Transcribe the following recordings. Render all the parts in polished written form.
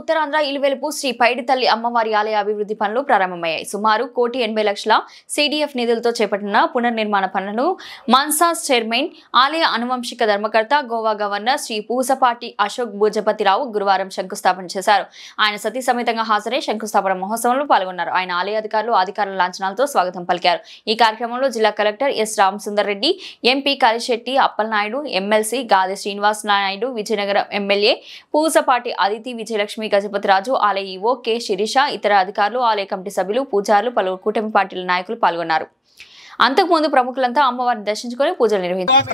ఉత్తరాంధ్ర ఇలువెలుపు శ్రీ పైడితల్లి అమ్మవారి ఆలయ అభివృద్ధి పనులు ప్రారంభమయ్యాయి. సుమారు 1,80,00,000 సిడిఎఫ్ నిధులతో చేపట్టిన పునర్నిర్మాణ పనులను మన్సాస్ చైర్మన్, ఆలయ అనువంశిక ధర్మకర్త, గోవా గవర్నర్ శ్రీ పూసపాటి అశోక్ భూజపతిరావు గురువారం శంకుస్థాపన చేశారు. ఆయన సతీ సమేతంగా హాజరై శంకుస్థాపన మహోత్సవంలో పాల్గొన్నారు. ఆయన ఆలయ అధికారుల లాంఛనాలతో స్వాగతం పలికారు. ఈ కార్యక్రమంలో జిల్లా collector S Ramasundar Reddy, MP Kalisetti Appalanaidu, MLC గాది శ్రీనివాస్ నాయుడు, విజయనగరం ఎమ్మెల్యే పూసపాటి అదితి, విజయలక్ష్మి, గజపతిరాజు, ఆలయ ఈవో కె శిరీష, ఇతర అధికారులు, ఆలయ కమిటీ సభ్యులు, పూజారులు, పలువురు కూటమి పార్టీల నాయకులు పాల్గొన్నారు. అంతకుముందు ప్రముఖులంతా అమ్మవారిని దర్శించుకుని పూజలు నిర్వహించారు.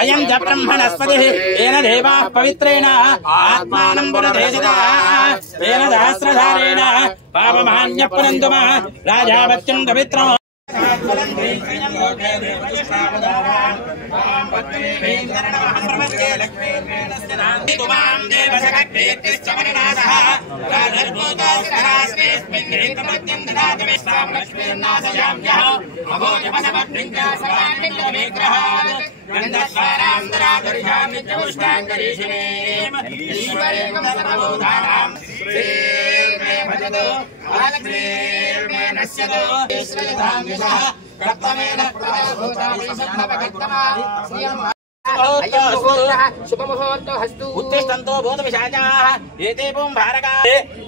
अयं च ब्रह्मणस्पतिः येन देवाः पवित्रेण आत्मानं पुरतेजता येन सहस्रधारेण पापमान्यः पुनन्दुमः राजावत्यं पवित्रम् उत्तिष्ठन्तो भूतपिशाचाः एते पुं भारकाः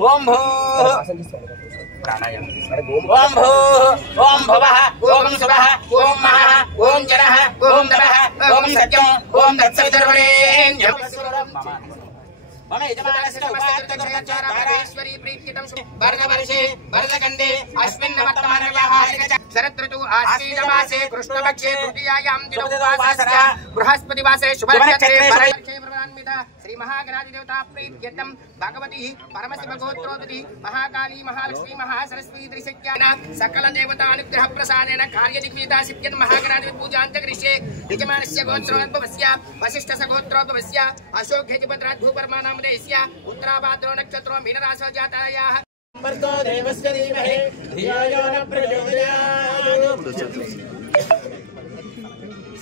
ओं भूः प्राणायाम ओं भूः ओं भुवः ओं सुवः ओं महः ओं जनः ओं नभः ओं सत्यं ओं तत्सवितुर्वरेण्यं मम यजमानस्य उपात्तगुरुचरणेश्वरी प्रीत्यतं वर्षवर्षे वर्षखण्डे अस्मिन् वर्तमानव्याहारिक शरदृतु आश्विनमासे कृष्णपक्षे तृतीयायां दिनोपवासस्य बृहस्पतिवासरे शुभनक्षत्रे श्री महागणाधिदेवता प्रीत्यर्थं भगवती परमशिवगोत्रोदरी महाकाली महालक्ष्मी महासरस्वती त्रिशक्याना सकल देवता अनुग्रह प्रसादेन कार्यदिग्विजयता सिद्ध्यत् महागणाधिपति पूजां च करिष्ये। यजमानस्य गोत्रोद्भवस्य वसिष्ठस्य गोत्रोद्भवस्य अशोकहेतिपत्राद्भूपर्मा नामधेयस्य उत्तराभाद्रो नक्षत्रो मीनराशौ जातायाः वर्गो देवस्य धीमहि धियो यो न प्रचोदयात्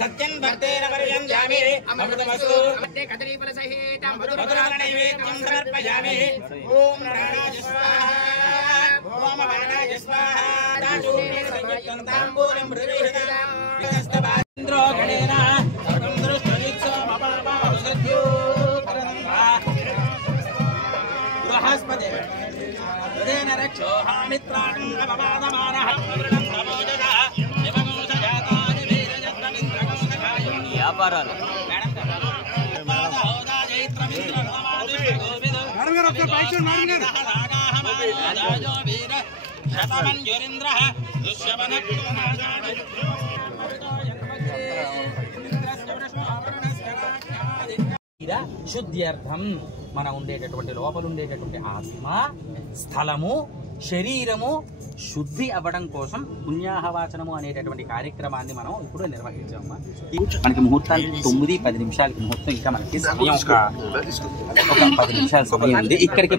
सत्यं भक्तेन वर्यं जामि अमृतमस्तु मध्ये कदलीफल सहित मधुरफल नैवेद्यं समर्पयामि। ओम नारायणाय स्वाहा ओम वाणाय स्वाहा दाचूर्णं ताम्बूलं मृदुहितां गणेन सर्वं दृष्ट्वा मपापावसद्यो बृहस्पते हृदयेन रक्षोहामित्राणं अपवादमानः वृणं नमोजः వ్యాపారాలు శుద్ధ్యర్థం మన ఉండేటటువంటి లోపల ఉండేటటువంటి ఆత్మ, స్థలము, శరీరము శుద్ధి అవ్వడం కోసం పుణ్యాహవాచనము అనేటటువంటి కార్యక్రమాన్ని మనం ఇప్పుడు నిర్వహించామమ్మా. మనకి ముహూర్తానికి 9-10 నిమిషాలకి ముహూర్తం, ఇంకా మనకి సమయం ఒక 10 నిమిషాల సమయం ఉంది. ఇక్కడికి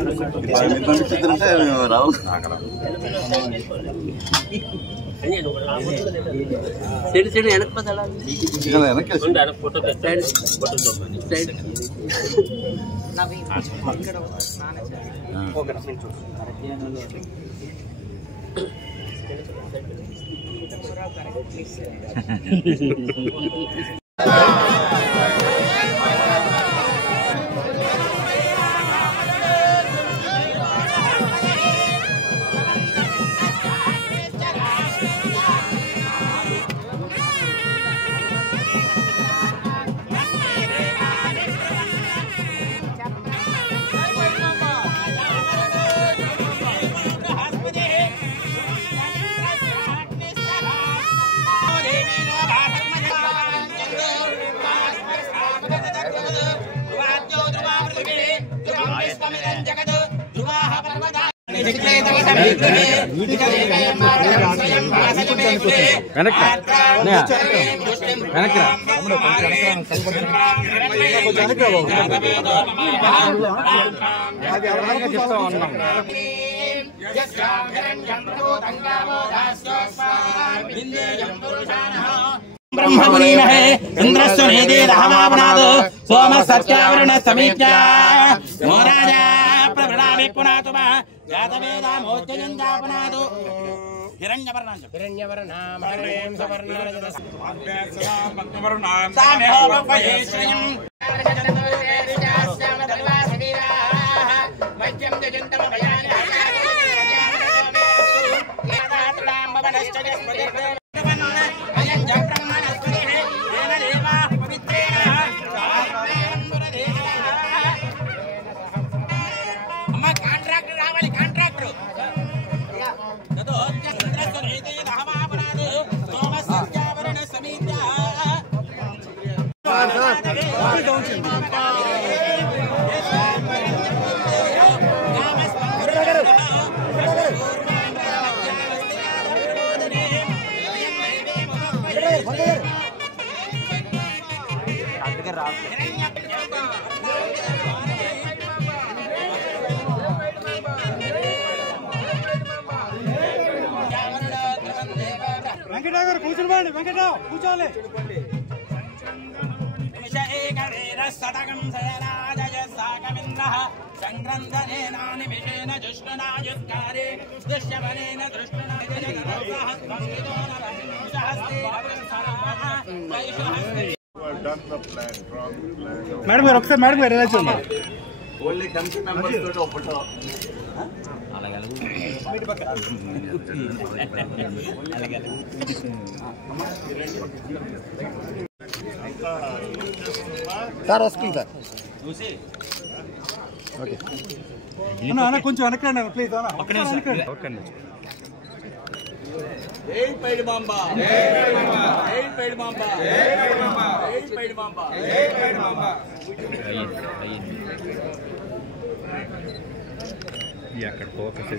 ब्रह्ममुनीमहे इंद्रस्य नेदे रहमावनादो सोम सत्यावरण समीत्या मोराजा प्रभृणामि पुनातुमा जातवेदा मोच्चयन्दापनादो हिरण्यवर्णां हरें सवर्णरजस अभ्यासवां भक्तवर्णां सामेहो भवयेश्वरं मध्यं जगन्तं भयानि వెంకటరావు కూర్చోండి. వెంకటరావు కూర్చోలే. మేడం గారు ఒకసారి మేడం గారు ఎలా చూడండి. ఓన్లీ కమిటీ మెంబర్స్ తోటి ఫోటో. సార్ వస్తుంది సార్. ఓకే అన్న కొంచెం వెనకండి ప్లీజ్ అన్న. జై పైడి మాంబా, జై పైడి మాంబా, జై పైడి మాంబా, జై పైడి మాంబా. అక్కడ ఫోకస్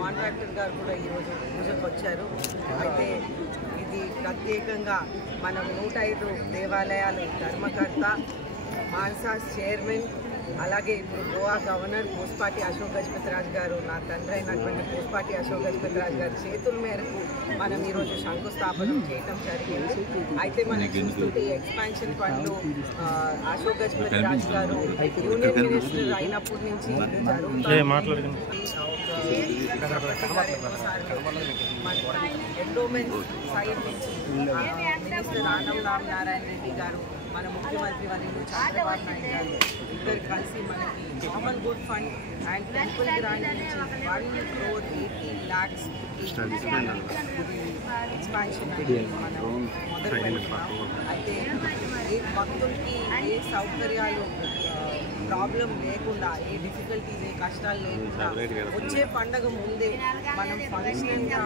కాంట్రాక్టర్ గారు కూడా ఈరోజు పూజకు వచ్చారు. అయితే ఇది ప్రత్యేకంగా మనం 105 దేవాలయాలు ధర్మకర్త, మాన్సాస్ చైర్మన్, అలాగే ఇప్పుడు గోవా గవర్నర్ పూసపాటి అశోక్ గజపతి రాజు గారు, నా తండ్రి అయినటువంటి పూసపాటి అశోక్ గజపతి రాజు గారి చేతుల మేరకు మనం ఈరోజు శంకుస్థాపన చేయటం జరిగింది. అయితే మనం చూస్తుంటే ఎక్స్పాన్షన్ పనులు అశోక్ గజపతి రాజు గారు యూనియన్ మినిస్టర్ అయినప్పటి నుంచి ఎండోమెంట్ సైడ్ నుంచి మినిస్టర్ ఆనం రామనారాయణ రెడ్డి గారు, మన ముఖ్యమంత్రి వర్యులు చంద్రబాబు నాయుడు గారు ఇద్దరు కలిసి మనకి common good fund and temple grant నుంచి 1,80,00,000 ఎక్స్పాన్షన్ అనేది మనం మొదలు పెడుతున్నాం. అయితే ఏ భక్తులకి ఏ సౌకర్యాలు ప్రాబ్లం లేకుండా, ఏ డిఫికల్టీస్, ఏ కష్టాలు లేకుండా వచ్చే పండగ ముందే మనం ఫంక్షనల్గా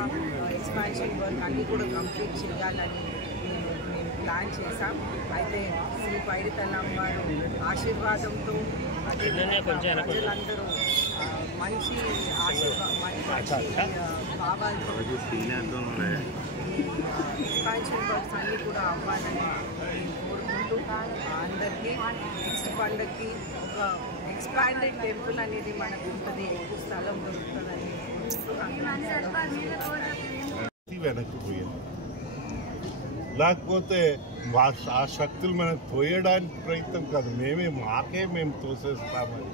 ఎక్స్పాన్షన్ వర్క్ అన్నీ కూడా కంప్లీట్ చేయాలని మేము ప్లాన్ చేశాం. అయితే శ్రీ పైడి తల్లమ్మవారు ఆశీర్వాదంతో అదే ప్రజలందరూ మంచి భావాలతో ఎక్స్పాన్షన్ వర్క్స్ అన్నీ కూడా అవ్వాలని కోరుకుంటూ అందరికీ నెక్స్ట్ పండగకి ఒక ఎక్స్పాండెడ్ టెంపుల్ అనేది మనకు ఉంటుంది, ఎక్కువ స్థలం దొరుకుతుందని లేకపోతే ఆ శక్తులు మనకు తోయడానికి ప్రయత్నం కాదు, మేము తోసేస్తామని.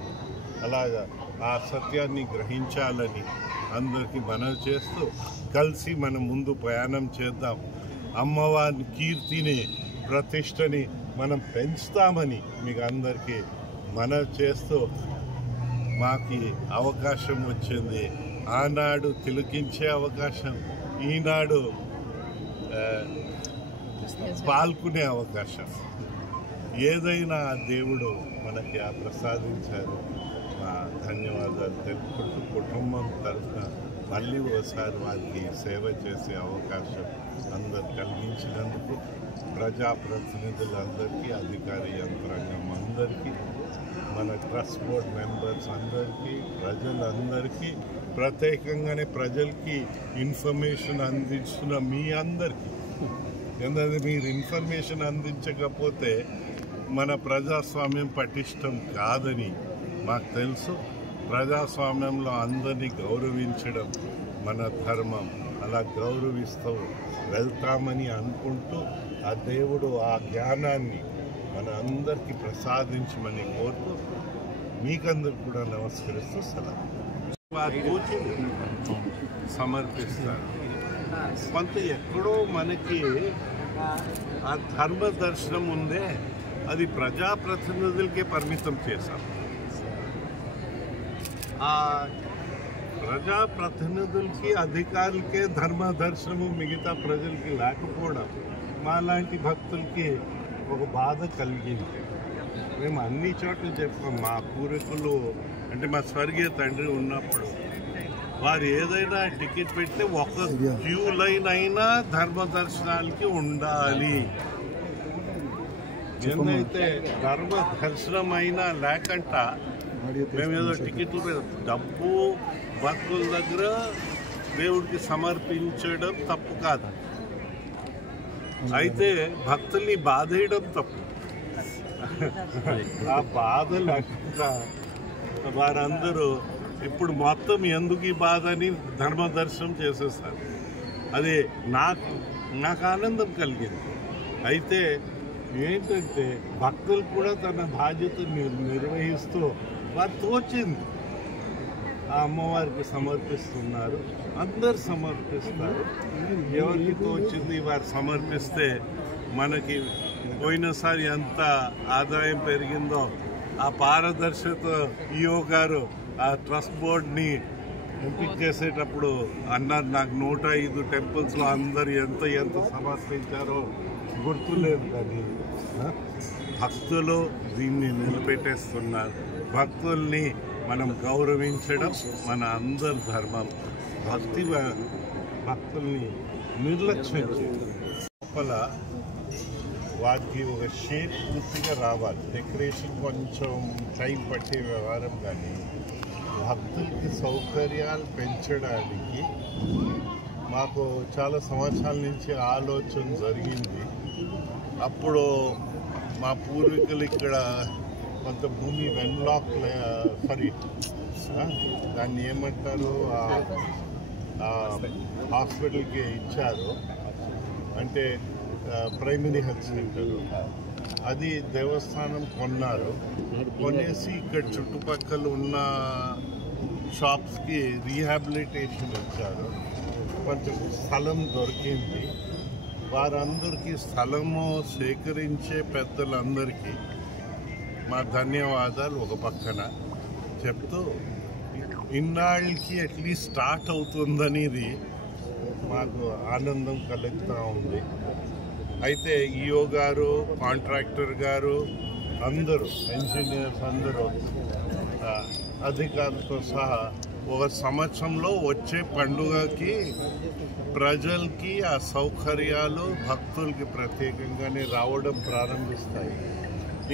అలాగా ఆ సత్యాన్ని గ్రహించాలని అందరికీ మనవి చేస్తూ కలిసి మనం ముందు ప్రయాణం చేద్దాం. అమ్మవారి కీర్తిని, ప్రతిష్టని మనం పెంచుతామని మీకు అందరికీ మనవి చేస్తూ, మాకు అవకాశం వచ్చింది. ఆనాడు తిలకించే అవకాశం, ఈనాడు పాల్గొనే అవకాశం, ఏదైనా దేవుడు మనకి ప్రసాదించారు. మా ధన్యవాదాలు తెలుపుకుంటూ కుటుంబం తరఫున మళ్ళీ ఒకసారి వారికి సేవ చేసే అవకాశం అందరు కలిగించినందుకు ప్రజాప్రతినిధులందరికీ, అధికారి యంత్రాంగం అందరికీ, మన ట్రస్ట్ బోర్డ్ మెంబర్స్ అందరికీ, ప్రజలందరికీ, ప్రత్యేకంగానే ప్రజలకి ఇన్ఫర్మేషన్ అందిస్తున్న మీ అందరికీ. ఎందుకంటే మీరు ఇన్ఫర్మేషన్ అందించకపోతే మన ప్రజాస్వామ్యం పటిష్టం కాదని మాకు తెలుసు. ప్రజాస్వామ్యంలో అందరినీ గౌరవించడం మన ధర్మం. అలా గౌరవిస్తూ వెళ్తామని అనుకుంటూ ఆ దేవుడు ఆ జ్ఞానాన్ని మన అందరికీ ప్రసాదించమని కోరుతూ మీకందరికి కూడా నమస్కరిస్తూ సెలవు. సమర్పిస్తారు. కొంత ఎక్కడో మనకి ఆ ధర్మ దర్శనం ఉందే, అది ప్రజాప్రతినిధులకే పరిమితం చేశాం. ఆ ప్రజాప్రతినిధులకి, అధికారులకే ధర్మ దర్శనము మిగతా ప్రజలకి లేకపోవడం మాలాంటి భక్తులకి ఒక బాధ కలిగింది. మేము అన్ని చోట్ల చెప్పాం. మా పూర్వీకులు అంటే మా స్వర్గీయ తండ్రి ఉన్నప్పుడు వారు ఏదైనా టికెట్ పెడితే ఒక క్యూ లైన్ అయినా ధర్మ దర్శనాలకి ఉండాలి. ఏదైతే ధర్మ దర్శనం అయినా లేకంట మేమేదో టికెట్లు డబ్బు భక్తుల దగ్గర దేవుడికి సమర్పించడం తప్పు కాదు, అయితే భక్తుల్ని బాధేయడం తప్పు. ఆ బాధలు వారందరూ ఇప్పుడు మొత్తం ఎందుకు ఈ బాధ అని ధర్మ దర్శనం చేసేస్తారు. అది నాకు ఆనందం కలిగింది. అయితే ఏంటంటే భక్తులు కూడా తన బాధ్యత నిర్వహిస్తూ వారు తోచింది ఆ అమ్మవారికి సమర్పిస్తున్నారు. అందరు సమర్పిస్తారు. ఎవరికి తోచింది వారు సమర్పిస్తే మనకి పోయినసారి ఎంత ఆదాయం పెరిగిందో ఆ పారదర్శకత ఈఓ గారు ఆ ట్రస్ట్ బోర్డ్ని ఎంపిక చేసేటప్పుడు అన్నారు, నాకు 105 టెంపుల్స్లో అందరు ఎంత సమర్పించారో గుర్తులేదు, కానీ భక్తులు దీన్ని నిలబెట్టేస్తున్నారు. భక్తుల్ని మనం గౌరవించడం మన అందరి ధర్మం. భక్తుల్ని నిర్లక్ష్యం చేయడం లోపల వాటికి ఒక షేప్ పూర్తిగా రావాలి. డెకరేషన్ కొంచెం టైం పట్టే వ్యవహారం, కానీ భక్తులకి సౌకర్యాలు పెంచడానికి మాకు చాలా సంవత్సరాల నుంచి ఆలోచన జరిగింది. అప్పుడు మా పూర్వీకులు ఇక్కడ కొంత భూమి వెన్లాక్ దాన్ని ఏమంటారు హాస్పిటల్కి ఇచ్చారు, అంటే ప్రైమరీ హెల్త్ సెంటర్. అది దేవస్థానం కొన్నారు. కొనేసి ఇక్కడ చుట్టుపక్కల ఉన్న షాప్స్కి రీహాబిలిటేషన్ ఇచ్చారు. కొంచెం స్థలం దొరికింది. వారందరికీ స్థలము సేకరించే పెద్దలందరికీ మా ధన్యవాదాలు ఒక పక్కన చెప్తూ, ఇన్నాళ్ళకి అట్లీస్ట్ స్టార్ట్ అవుతుందనేది మాకు ఆనందం కలుగుతూ ఉంది. అయితే ఈఓ గారు, కాంట్రాక్టర్ గారు, అందరూ ఇంజనీర్స్ అందరూ అధికారులతో సహా ఒక సంవత్సరంలో వచ్చే పండుగకి ప్రజలకి ఆ సౌకర్యాలు భక్తులకి ప్రత్యేకంగానే రావడం ప్రారంభిస్తాయి.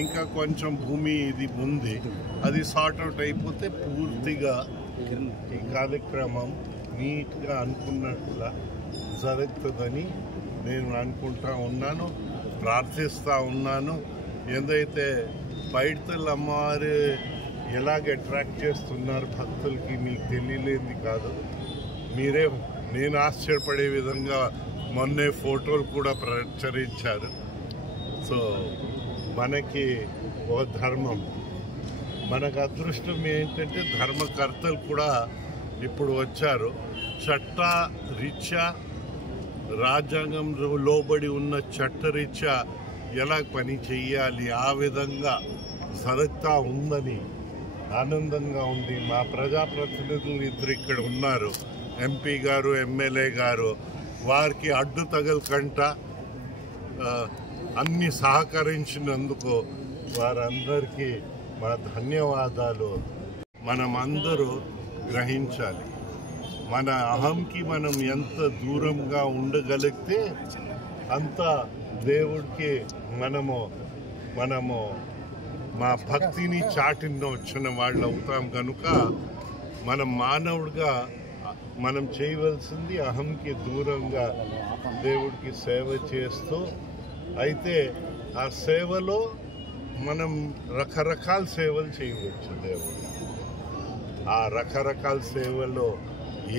ఇంకా కొంచెం భూమి ఇది ఉంది, అది సార్ట్అవుట్ అయిపోతే పూర్తిగా ఈ కార్యక్రమం నీట్గా అనుకున్నట్లా జరుగుతుందని నేను అనుకుంటా ఉన్నాను, ప్రార్థిస్తూ ఉన్నాను. ఏదైతే పైడితల్లి అమ్మవారు ఎలాగ అట్రాక్ట్ చేస్తున్నారు భక్తులకి మీకు తెలియలేంది కాదు. నేను ఆశ్చర్యపడే విధంగా మొన్నే ఫోటోలు కూడా ప్రచురించారు. సో మనకి ఓ ధర్మం, మనకు అదృష్టం ఏంటంటే ధర్మకర్తలు కూడా ఇప్పుడు వచ్చారు. చట్ట రీత్యా రాజ్యాంగం లోబడి ఉన్న చట్టరీత్యా ఎలా పని చెయ్యాలి ఆ విధంగా జరుగుతూ ఉందని ఆనందంగా ఉంది. మా ప్రజాప్రతినిధులు ఇద్దరు ఇక్కడ ఉన్నారు, ఎంపీ గారు ఎమ్మెల్యే గారు. వారికి అడ్డు తగలకంట అన్ని సహకరించినందుకు వారందరికీ మా ధన్యవాదాలు. మనమందరూ గ్రహించాలి, మన అహంకి మనం ఎంత దూరంగా ఉండగలిగితే అంత దేవుడికి మనము మా భక్తిని చాటిన వచ్చిన వాళ్ళు అవుతాం. కనుక మనం మానవుడిగా మనం చేయవలసింది అహంకి దూరంగా దేవుడికి సేవ చేస్తూ, అయితే ఆ సేవలో మనం రకరకాల సేవలు చేయవచ్చు. దేవుడు ఆ రకరకాల సేవలో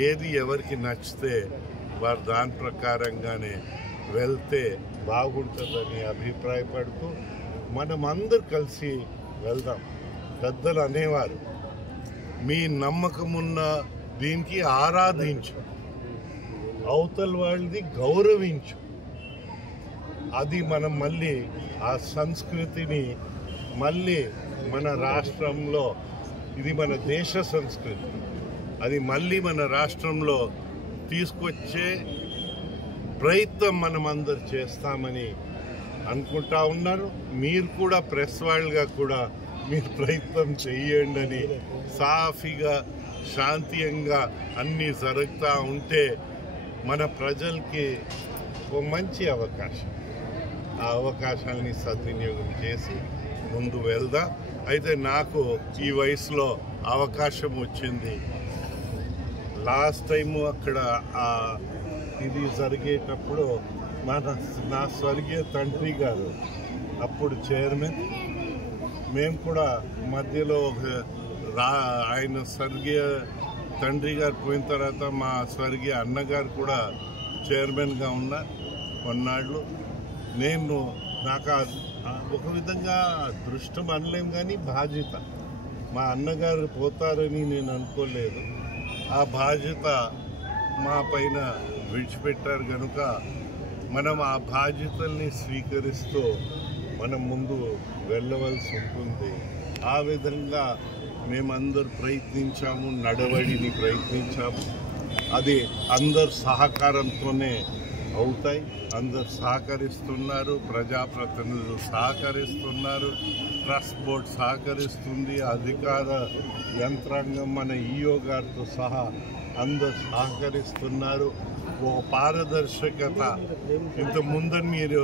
ఏది ఎవరికి నచ్చితే వారు దాని ప్రకారంగానే వెళ్తే బాగుంటుందని అభిప్రాయపడుతూ మనం అందరు కలిసి వెళ్దాం. పెద్దలు అనేవారు, మీ నమ్మకం ఉన్న దీనికి ఆరాధించు, అవతల వాళ్ళది గౌరవించు. అది మనం మళ్ళీ ఆ సంస్కృతిని మళ్ళీ మన రాష్ట్రంలో, ఇది మన దేశ సంస్కృతి, అది మళ్ళీ మన రాష్ట్రంలో తీసుకొచ్చే ప్రయత్నం మనం అందరు చేస్తామని అనుకుంటా ఉన్నారు. మీరు కూడా ప్రెస్ వాళ్ళుగా కూడా మీరు ప్రయత్నం చేయండి అని, సాఫీగా శాంతియంగా అన్నీ జరుగుతూ ఉంటే మన ప్రజలకి ఒక మంచి అవకాశం, ఆ అవకాశాలని సద్వినియోగం చేసి ముందు వెళ్దాం. అయితే నాకు ఈ వయసులో అవకాశం వచ్చింది. లాస్ట్ టైము అక్కడ ఇది జరిగేటప్పుడు నా స్వర్గీయ తండ్రి గారు అప్పుడు చైర్మన్, మేము కూడా మధ్యలో ఆయన స్వర్గీయ తండ్రి గారు పోయిన తర్వాత మా స్వర్గీయ అన్నగారు కూడా చైర్మన్గా ఉన్నారు కొన్నాళ్ళు. నాకు ఒక విధంగా అదృష్టం అనలేం కానీ బాధ్యత, మా అన్నగారు పోతారని నేను అనుకోలేదు. ఆ బాధ్యత మా పైన విడిచిపెట్టారు కనుక మనం ఆ బాధ్యతల్ని స్వీకరిస్తూ మనం ముందు వెళ్ళవలసి ఉంటుంది. ఆ విధంగా మేమందరూ ప్రయత్నించాము, నడవడిని ప్రయత్నించాము. అది అందరు సహకారంతోనే అవుతాయి. అందరు సహకరిస్తున్నారు, ప్రజాప్రతినిధులు సహకరిస్తున్నారు, ట్రస్ట్ బోర్డు సహకరిస్తుంది, అధికార యంత్రాంగం మన ఈఓ గారితో సహా అందరు సహకరిస్తున్నారు. ఒక పారదర్శకత ఇంత ముందని మీరు